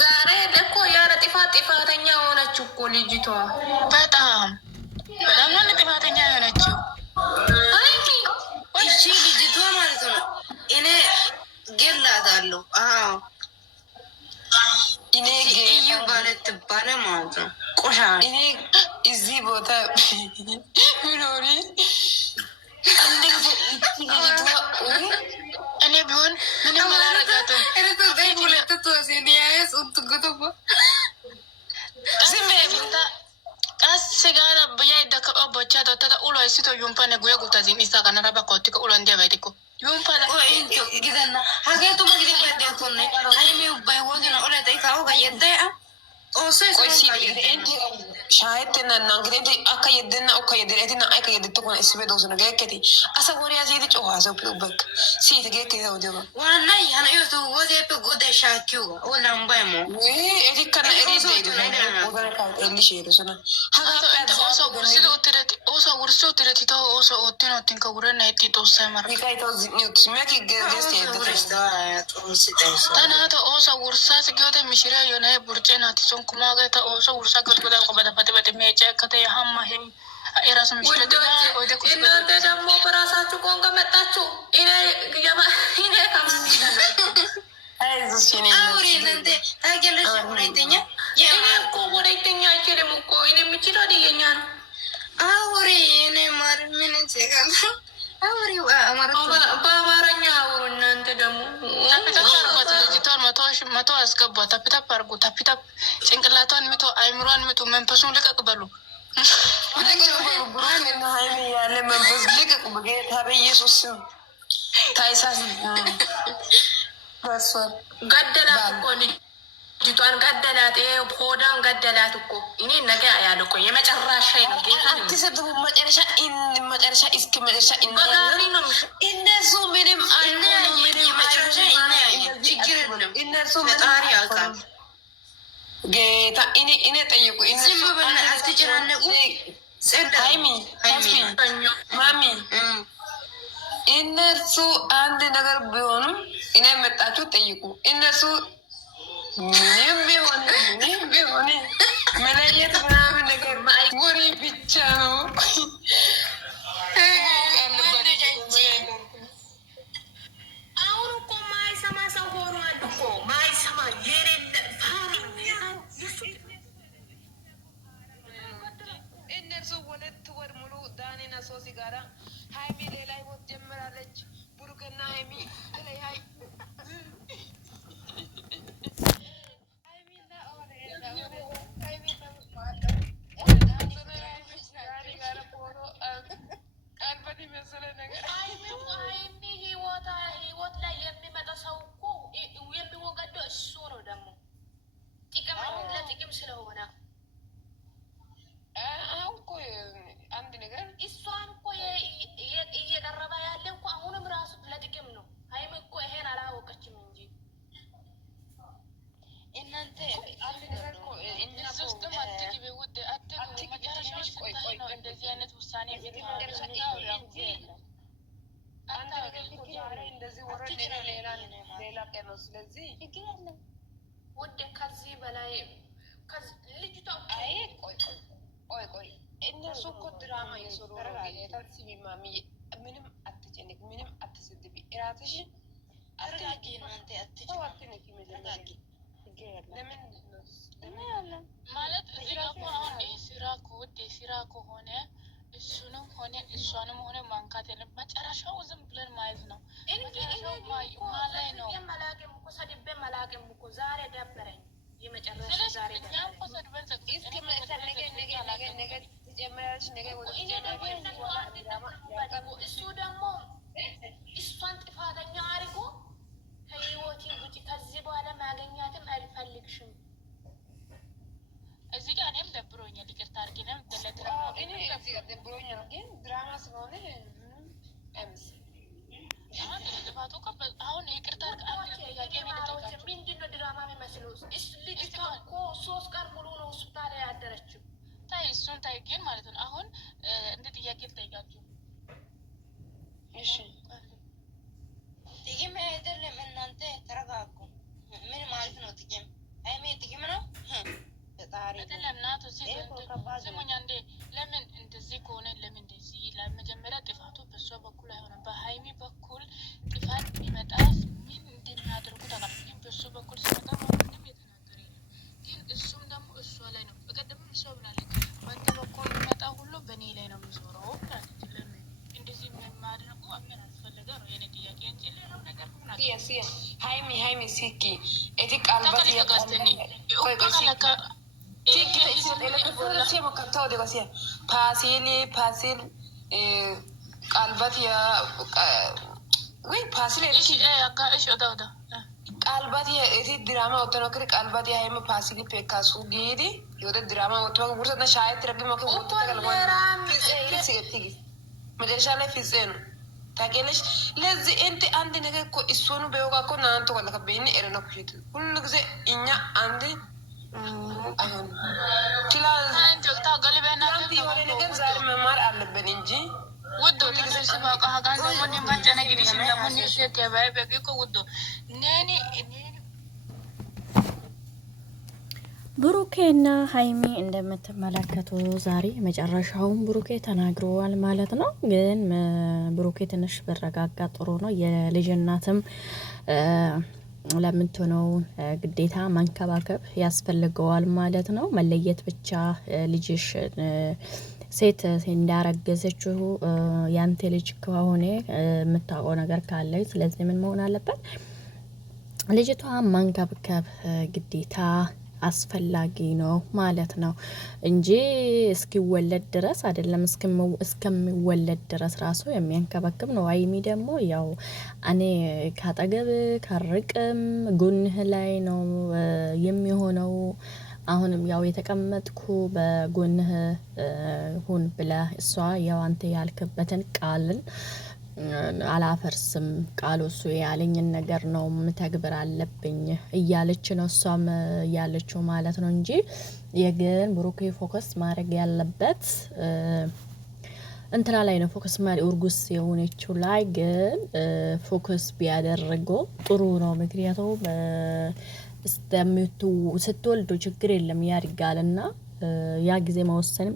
ዛሬ እኮ ያለ ጥፋተኛ ሆነችው እኮ ልጅቷ። በጣም ነው ጥፋተኛ የሆነችው እሺ ልጅቷ ማለት ነው። እኔ ገላታለሁ። አዎ እኔ እዩ ባለትባለ ማለት ነው። ቆሻ እኔ እዚህ ቦታ ምኖሪ እኔ ቢሆን ምንም አላረጋትም። ቀስጋራ ብያ ደከ ቦቻ ተተ ኡሎ ሲቶ ዩንፋነ ጉያ ጉታዚን ኢሳ ካናራ ባኮቲ ከኡሎ እንዲያ ባይቲኮ ዩንፋነ ጊዜና ሀገቱ መግዲ በደቶነ አይሚ ባይወገና ኦለ ታይካው ጋየደ shaahidtina nangireenti akka yeddina akka yeddireetina akka yedditto kun isibe doosuna geekketi asa woriyaa siiti cohaase ubbekka siiti geekketi hawdeba waanna yana yotu woteeppe gode shaakkiuga olambaymo etikkanna erideyduna wogana kaat ellisheedosuna oso wursi uttireti taho oso oottin ottinka wurenna hetti xoossay mara ikaytaw zinni uttis meki gesti yeddetanaata oso wursaas giyode mishiriya yonaye burce naati son kumaageta oso wursa godgoda qobadafate bate meece akkate hamma he እራሱ እናንተ ደግሞ በራሳችሁ ቆንጆ መጣችሁ። እኔ ከማን ወሬተኛ አይችልም እኮ እኔ የምችለው አደገኛ ነው። አውሪ እኔ ማር ምን ይችላል? አውሪ በአማርኛ አውሩ። እናንተ ደግሞ ልጅቷን መቶ አስገባ። ታፕታፕ አርጉ። ታፕታፕ ጭንቅላቷን ምቶ አይምሯን ምቶ መንፈሱን ልቀቅ በሉ። ሀይሚ ያለ መንፈስ ልቀቅ በጌታ በኢየሱስ ስም። ታይሳስ ገደላት እኮ ልጅቷን ገደላት። ሆዳን ገደላት እኮ እኔ ነገ ያለ እኮ የመጨረሻ ነው። ጌታ አትሰድቡ። መጨረሻ እስከ መጨረሻ እነሱ ምንም አይሆኑ። ምንም መጨረሻ ችግር የለም። እነሱ ፈጣሪ ያውቃል። ጌታ እኔ ጠይቁ። እነሱ አትጨናነቁ። ሃይሚ ማሚ እነሱ አንድ ነገር ቢሆኑም እኔ መጣችሁ ጠይቁ። እነሱ ምንም ቢሆን መለየት ምናምን ነገር ወሬ ብቻ ነው። አሁን እኮ ማይሰማ ሰው ሆኗል እኮ ማይሰማ የሌለ እነሱ 2 ወር ሙሉ ዳኔና ሶሲ ጋራ ሃይሚ ሌላ ህይወት ጀምራለች። ብሩክና ሃይሚ ተለያዩ። ህይወት ላይ የሚመጣ ሰው እኮ የሚወገደው እሱ ነው። ደግሞ ለጥቅም ስለሆነ አሁን እኮ አንድ ነገር እሷን እኮ እየቀረበ ያለ እኮ አሁንም ራሱ ለጥቅም ነው። ሃይሚ እኮ ይሄን አላወቀችም እንጂ እናንተ አንድ ነገር እኮ እነሱ ውስጥም አትግቢ ውድ አትግቢ። መጨረሻዎች ቆይ እንደዚህ አይነት ውሳኔ አንድ ነገር እኮ ዛሬ እንደዚህ ወረድ ሌላ ቀን ነው። ስለዚህ ውድ ከዚህ በላይ ልጅቷ ቆይ እነሱ እኮ ድራማ የሰሩ ታስቢ። ማሚ ምንም አትጨነቂ፣ ምንም አትስድቢ። እራስሽን አርጋጊ። እናንተ አትጨነቂ ማለት እዚህ ጋር አሁን ይህ ስራ ከውድ ስራ ከሆነ እሱንም ሆነ እሷንም ሆነ ማንካት የለም። መጨረሻው ዝም ብለን ማየት ነው። ላይ ነው ሰድቤ መላቅም እኮ ዛሬ ደበረኝ። የመጨረሻ ዛሬ እሱ ደግሞ እሷን ጥፋተኛ አድርጎ ከህይወቴ ውጪ ከዚህ በኋላ ማገኛትም አልፈልግሽም። እዚህ ጋር እኔም ደብሮኛል። ይቅርታ አድርጊንም ደብሮኛል፣ ግን ድራማ ስለሆነ ጥፋቱ አሁን ይቅርታ ምንድን ነው ድራማ የሚመስለው? ልጅቷ እኮ 3 ቀን ሙሉ ነው ሆስፒታል ያደረችው። ታይ እሱን ታይ ግን ማለት ነው። አሁን እንደ ጥያቄ ልጠይቃችሁ። እሺ ጥቅም አይደለም። እናንተ ተረጋጉ። ምን ማለት ነው ጥቅም? አይደለም ናቱ ስሙኝ አንዴ ለምን እንደዚህ ከሆነ ለምን እንደዚህ ለመጀመሪያ ጥፋቱ በሷ በኩል አይሆንም በሀይሚ በኩል ጥፋት ቢመጣ ምን እንደሚያደርጉ ታውቃለህ በሱ በኩል ሲመጣ ምንም የተናገረ የለም ግን እሱም ደግሞ እሷ ላይ ነው በቀደም እሷ ብላለች በአንተ በኩል ቢመጣ ሁሉ በእኔ ላይ ነው የሚዞረው ብላለች ለምን እንደዚህ የማድረጉ ምን አስፈለገ ነው የኔ ጥያቄ እንጂ ሌላው ነገር ምን ሲያ ሃይሚ ሲኪ እቲ ቃልባት ያቀስተኒ ቆይ ሲኪ ሲያ መከታው ደጋሲያ ፓሲል ቃልባት ያ ወይ ፓሲል እሺ እሺ ወዳ ቃልባት ያ እቲ ድራማ ወተነክሪ ቃልባት ያ ሃይሚ ፓሲል ፔካሱ ጊዲ ወደ ድራማ ወተው ጉርሰና ሻይት ረግማ ከወጣ ተቀልማ ሲገትጊ መጨረሻ ላይ ፊጼ ነው ታውቂያለሽ። ለዚህ እንት አንድ ነገር እኮ እሱኑ በዮጋ እኮ እናንተ ወለከ በእኔ ኤረና ኩሽት ሁሉ ጊዜ እኛ አንድ አይሆን ትላ አንጆታ ገለበና የሆነ ነገር ዛሬ መማር አለብን እንጂ ውዶ ጊዜ ሲባቃ ሀጋን ደግሞ ማጨነ ግዲ ስለምን ሴት ያባይ በቂቆ ውዶ ነኒ ብሩኬና ሀይሚ እንደምትመለከቱ ዛሬ መጨረሻውን ብሩኬ ተናግረዋል ማለት ነው። ግን ብሩኬ ትንሽ በረጋጋ ጥሩ ነው። የልጅ እናትም ለምትሆነው ግዴታ መንከባከብ ያስፈልገዋል ማለት ነው። መለየት ብቻ ልጅሽ ሴት እንዳረገዘችው ያንተ ልጅ ከሆነ የምታውቀው ነገር ካለ ስለዚህ ምን መሆን አለበት? ልጅቷ መንከባከብ ግዴታ አስፈላጊ ነው ማለት ነው እንጂ እስኪወለድ ድረስ አይደለም እስከሚወለድ ድረስ ራሱ የሚያንከባክብ ነው። ሀይሚ ደግሞ ያው እኔ ካጠገብ ካርቅም ጎንህ ላይ ነው የሚሆነው አሁንም ያው የተቀመጥኩ በጎንህ ሁን ብላ እሷ ያው አንተ ያልከበትን ቃልን አላፈርስም ቃሉ እሱ ያለኝን ነገር ነው መተግበር አለብኝ እያለች ነው እሷም ያለችው ማለት ነው እንጂ የግን ብሩኬ ፎከስ ማድረግ ያለበት እንትና ላይ ነው ፎከስ ማድረግ እርጉዝ የሆነችው ላይ ግን ፎከስ ቢያደርገው ጥሩ ነው። ምክንያቱም ስትወልዱ ችግር የለም ያድጋልና ያ ጊዜ መወሰንም